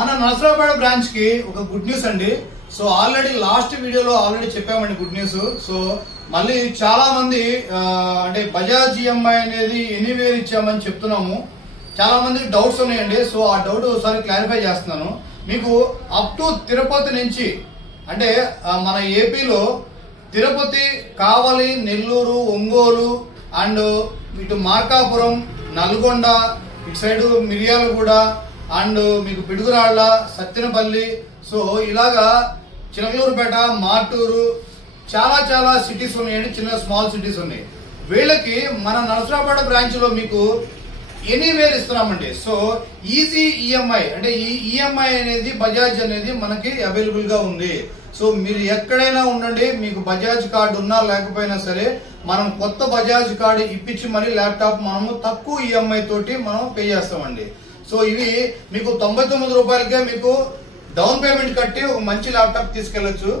మన నరసరావుపేట బ్రాంచ్ కి ఒక గుడ్ న్యూస్ అండి. సో ఆల్రెడీ లాస్ట్ వీడియోలో చెప్పామండి గుడ్ న్యూస్. సో మళ్ళీ చాలా మంది అంటే బజాజ్ ఈఎంఐ అనేది ఎనీవేర్ ఇచ్చామని చెప్తున్నాము. చాలా మంది డౌట్స్ ఉన్నాయండి. సో ఆ డౌట్ ఒకసారి క్లారిఫై చేస్తున్నాను మీకు. అప్ టు తిరుపతి నుంచి అంటే మన ఏపీలో తిరుపతి, కావలి, నెల్లూరు, ఒంగోలు అండ్ ఇటు మార్కాపురం, నల్గొండ, ఇటు సైడ్ మిర్యాలగూడ అండ్ మీకు పిడుగురాళ్ల, సత్తెనపల్లి, సో ఇలాగా చిలకలూరుపేట, మార్టూరు చాలా చాలా సిటీస్ ఉన్నాయండి. చిన్న స్మాల్ సిటీస్ ఉన్నాయి. వీళ్ళకి మన నరసరావుపేట బ్రాంచ్ లో మీకు ఎనీవేర్ ఇస్తున్నామండి. సో ఈజీ ఈఎంఐ అంటే ఈ ఈఎంఐ అనేది బజాజ్ అనేది మనకి అవైలబుల్ గా ఉంది. సో మీరు ఎక్కడైనా ఉండండి, మీకు బజాజ్ కార్డు ఉన్నా లేకపోయినా సరే మనం కొత్త బజాజ్ కార్డు ఇప్పించి మరి ల్యాప్టాప్ మనము తక్కువ ఈఎంఐ తోటి మనం పే చేస్తామండి. సో ఇవి మీకు 99 రూపాయలకే మీకు డౌన్ పేమెంట్ కట్టి ఒక మంచి ల్యాప్టాప్ తీసుకెళ్లొచ్చు.